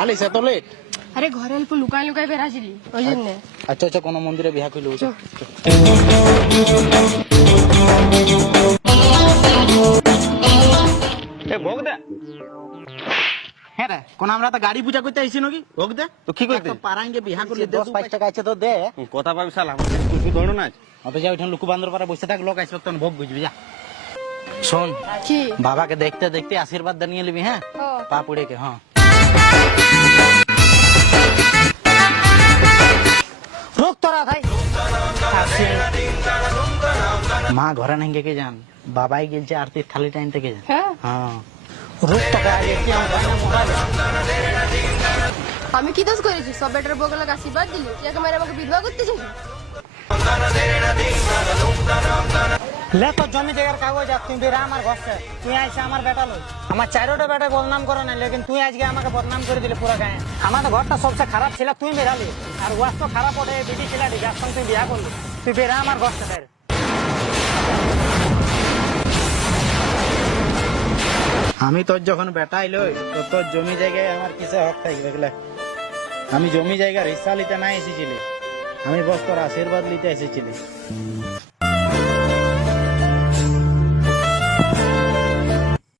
আলিস এত লেট? আরে ঘরে অল্প লুকাই লুকাই বেরাছিলি ওই জন্য। আচ্ছা আচ্ছা, কোনো মন্দিরে বিহা করলি? ভোগদা হ্যাঁ রে, কোন আমরা তো গাড়ি পূজা করতে আইছি নাকি? ভোগ দে তো কি করতে পারাঙ্গে বিহা করলি, 10-5 টাকা আছে তো দে। কথা পাবি শালা তুই ধরো না অত যা ওইখানে লুকু বান্দর পারে বসে থাক, লোক আসবে তখন ভোগ বুঝবি। যা শোন, কি? বাবাকে দেখতে দেখতে আশীর্বাদ নিয়ে নিবি। হ্যাঁ, পা পুড়ে কে। হ্যাঁ রোক তোরা ভাই। মা ঘরে নাই কে যান, বাবাই গেলছে আরতির থালি টাইম থেকে যান। হ্যাঁ হ্যাঁ রোক তোকে আগে কি আমার ভাই না মোবাইল। আমি কি দোষ করেছি? সব বেটার বগলে আশীর্বাদ দিলি, তুই একে মেরে আমাকে বিধবা করতে চাইছিস? লে তো জমি জায়গার কাগজ আর তুই বেরা আমার ঘর সে। তুই আইসে আমার বেটা লই, আমার চারোটা বেটা বদনাম করে না, লেকিন তুই আজকে আমাকে বদনাম করে দিলি পুরো গায়ে। আমাদের ঘরটা সবচেয়ে খারাপ ছিল, তুই বেরালি। আর ওয়াস তো খারাপ ওঠে বিটি ছিল, যার সঙ্গে তুই বিয়া করলি। তুই বেরা আমার ঘর সে। আমি তোর যখন বেটা আইলো তো তোর জমি জায়গায় আমার কিসে হক থাকবে? দেখলে আমি জমি জায়গার হিস্সা নিতে না এসেছিলি, আমি বস তোর আশীর্বাদ নিতে এসেছিলি।